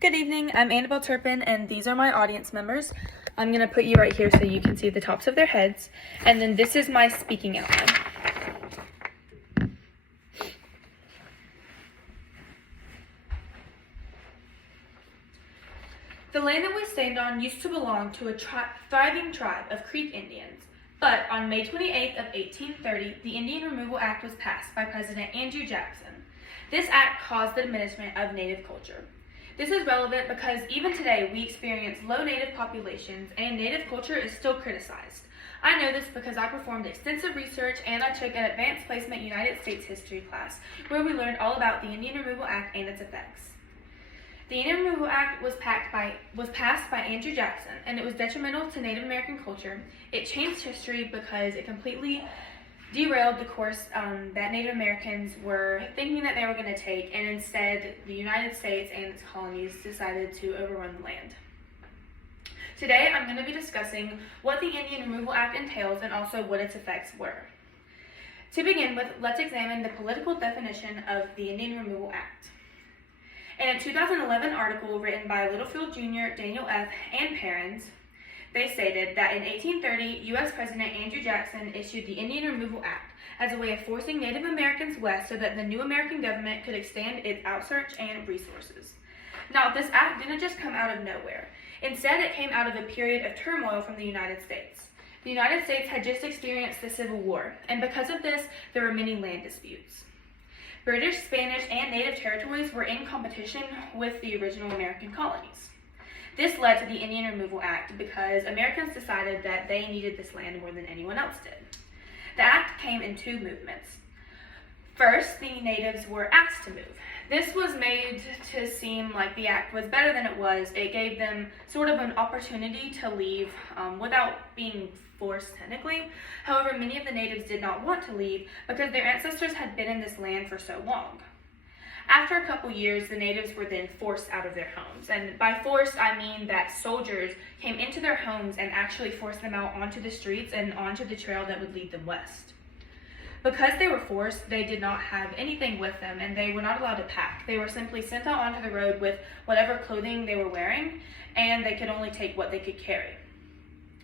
Good evening, I'm Annabelle Turpin, and these are my audience members. I'm going to put you right here so you can see the tops of their heads, and then this is my speaking outline. The land that we stand on used to belong to a thriving tribe of Creek Indians, but on May 28th of 1830, the Indian Removal Act was passed by President Andrew Jackson. This act caused the diminishment of Native culture. This is relevant because even today we experience low Native populations and Native culture is still criticized. I know this because I performed extensive research and I took an advanced placement United States history class where we learned all about the Indian Removal Act and its effects. The Indian Removal Act was passed by Andrew Jackson, and it was detrimental to Native American culture. It changed history because it completely derailed the course that Native Americans were thinking that they were going to take, and instead the United States and its colonies decided to overrun the land. Today I'm going to be discussing what the Indian Removal Act entails and also what its effects were. To begin with, let's examine the political definition of the Indian Removal Act. In a 2011 article written by Littlefield Jr., Daniel F., and Perrins, they stated that in 1830, U.S. President Andrew Jackson issued the Indian Removal Act as a way of forcing Native Americans west so that the new American government could extend its outreach and resources. Now, this act didn't just come out of nowhere. Instead, it came out of a period of turmoil from the United States. The United States had just experienced the Civil War, and because of this, there were many land disputes. British, Spanish, and Native territories were in competition with the original American colonies. This led to the Indian Removal Act because Americans decided that they needed this land more than anyone else did. The act came in two movements. First, the natives were asked to move. This was made to seem like the act was better than it was. It gave them sort of an opportunity to leave without being forced technically. However, many of the natives did not want to leave because their ancestors had been in this land for so long. After a couple years, the natives were then forced out of their homes. And by forced, I mean that soldiers came into their homes and actually forced them out onto the streets and onto the trail that would lead them west. Because they were forced, they did not have anything with them and they were not allowed to pack. They were simply sent out onto the road with whatever clothing they were wearing, and they could only take what they could carry.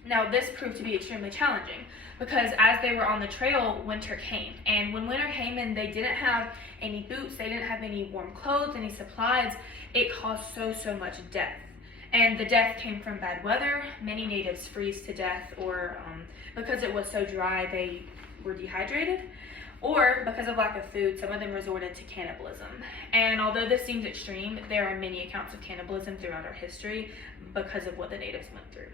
Now, this proved to be extremely challenging because as they were on the trail, winter came. And when winter came and they didn't have any boots, they didn't have any warm clothes, any supplies, it caused so much death. And the death came from bad weather. Many natives freeze to death, or because it was so dry, they were dehydrated. Or because of lack of food, some of them resorted to cannibalism. And although this seems extreme, there are many accounts of cannibalism throughout our history because of what the natives went through.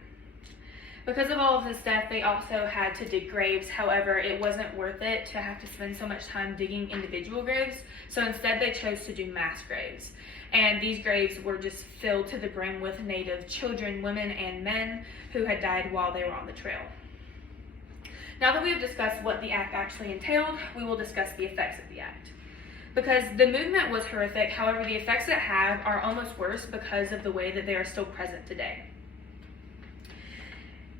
Because of all of this death, they also had to dig graves. However, it wasn't worth it to have to spend so much time digging individual graves, so instead they chose to do mass graves. And these graves were just filled to the brim with Native children, women, and men who had died while they were on the trail. Now that we have discussed what the act actually entailed, we will discuss the effects of the act. Because the movement was horrific, however, the effects it had are almost worse because of the way that they are still present today.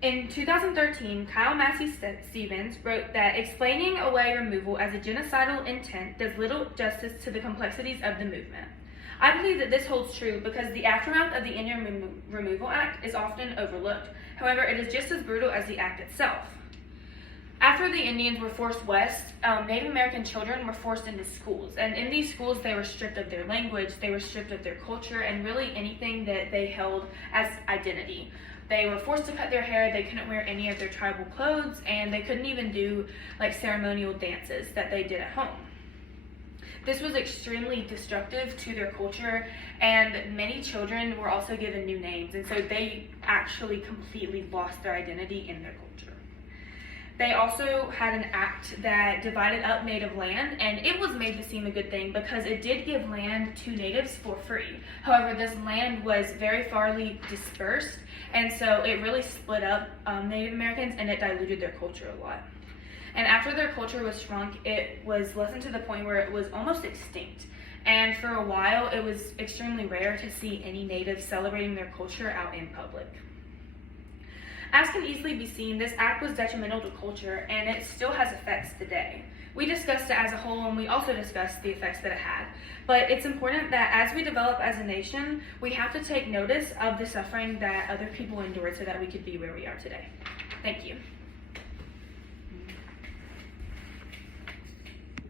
In 2013, Kyle Massey Stevens wrote that explaining away removal as a genocidal intent does little justice to the complexities of the movement. I believe that this holds true because the aftermath of the Indian Removal Act is often overlooked. However, it is just as brutal as the act itself. After the Indians were forced west, Native American children were forced into schools. And in these schools, they were stripped of their language, they were stripped of their culture, and really anything that they held as identity. They were forced to cut their hair, they couldn't wear any of their tribal clothes, and they couldn't even do like ceremonial dances that they did at home. This was extremely destructive to their culture, and many children were also given new names, and so they actually completely lost their identity in their culture. They also had an act that divided up Native land, and it was made to seem a good thing because it did give land to natives for free. However, this land was very farly dispersed, and so it really split up Native Americans and it diluted their culture a lot. And after their culture was shrunk, it was lessened to the point where it was almost extinct. And for a while, it was extremely rare to see any natives celebrating their culture out in public. As can easily be seen, this act was detrimental to culture and it still has effects today. We discussed it as a whole, and we also discussed the effects that it had. But it's important that as we develop as a nation, we have to take notice of the suffering that other people endured so that we could be where we are today. Thank you.